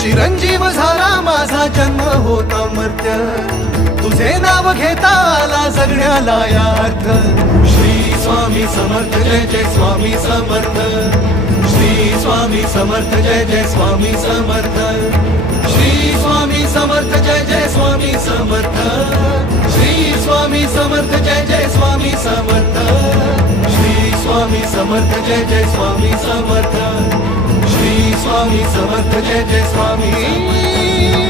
चिरंजीव झाला माझा जन्म होता मर्त्य, तुझे नाव घेता आला जगण्याला या अर्थ। श्री स्वामी समर्थ जय जय स्वामी समर्थ, श्री स्वामी समर्थ जय जय स्वामी समर्थ, श्री स्वामी समर्थ जय जय स्वामी समर्थ, श्री स्वामी समर्थ जय जय स्वामी समर्थ, श्री स्वामी समर्थ जय जय स्वामी समर्थ, श्री स्वामी समर्थ जय जय स्वामी।